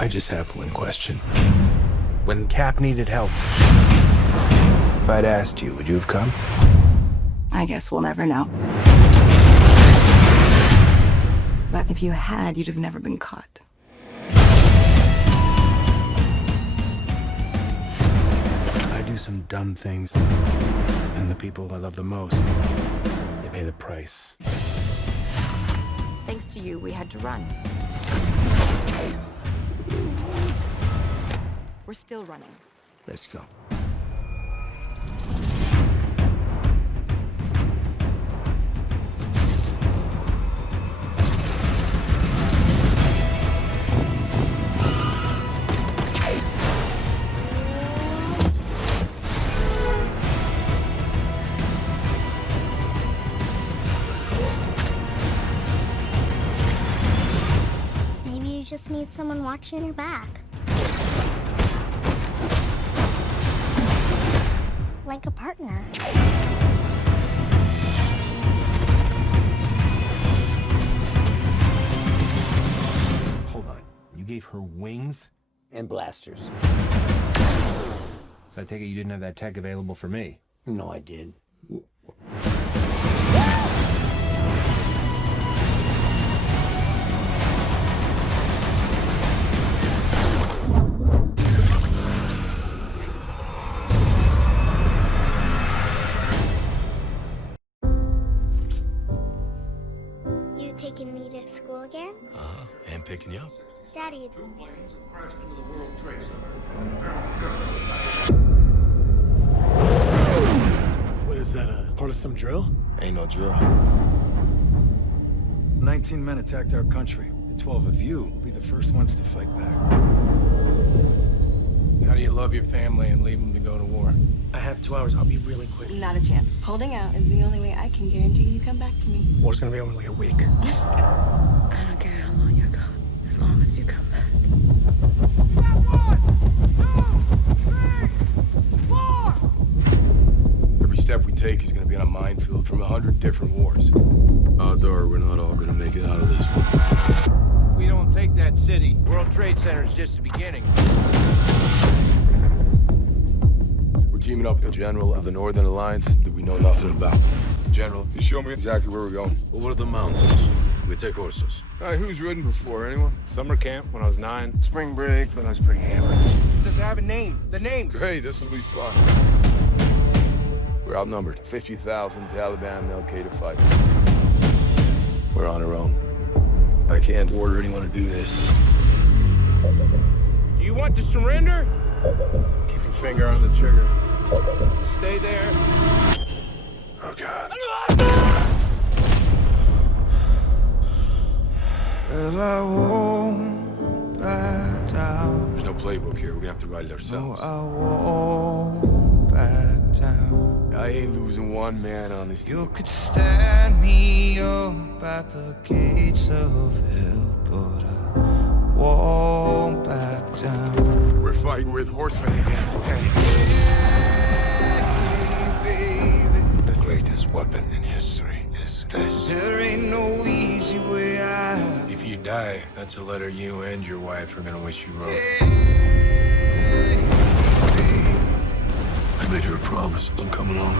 I just have one question. When Cap needed help, if I'd asked you, would you have come? I guess we'll never know. But if you had, you'd have never been caught. I do some dumb things, and the people I love the most, they pay the price. Thanks to you, we had to run. We're still running. Let's go. Maybe you just need someone watching your back. Like a partner. Hold on. You gave her wings? And blasters. So I take it you didn't have that tech available for me? No, I did. You taking me to school again? And picking you up. Daddy, Planes have crashed into the World Trade Center. What is that, a part of some drill? Ain't no drill. 19 men attacked our country. The 12 of you will be the first ones to fight back. How do you love your family and leave them to go to war? I have 2 hours. I'll be really quick. Not a chance. Holding out is the only way I can guarantee you come back to me. War's gonna be only a week. I don't care how long you're gone, as long as you come back. Every step we take is going to be on a minefield from 100 different wars. Odds are we're not all gonna make it out of this one. If we don't take that city, World Trade Center is just the beginning. We're teaming up with the general of the Northern Alliance that we know nothing about. General, you show me exactly where we're going. Over the mountains. We take horses. Who's ridden before? Anyone? Summer camp when I was 9. Spring break, but I was pretty hammered. Does it have a name? The name? Hey, this will be fun. We're outnumbered. 50,000 Taliban and Al-Qaeda fighters. We're on our own. I can't order anyone to do this. Do you want to surrender? Keep your finger on the trigger. Stay there. Oh, God. Well, I won't back down. There's no playbook here. We're gonna have to write it No, ourselves. I won't back down. I ain't losing one man on this You team. could stand me up at the gates of hell, but I won't back down. We're fighting with horsemen against tanks. Hey, baby, The greatest weapon in history is this. there ain't no easy way out. If you die, that's a letter you and your wife are gonna wish you wrote. I made her a promise. I'm coming home.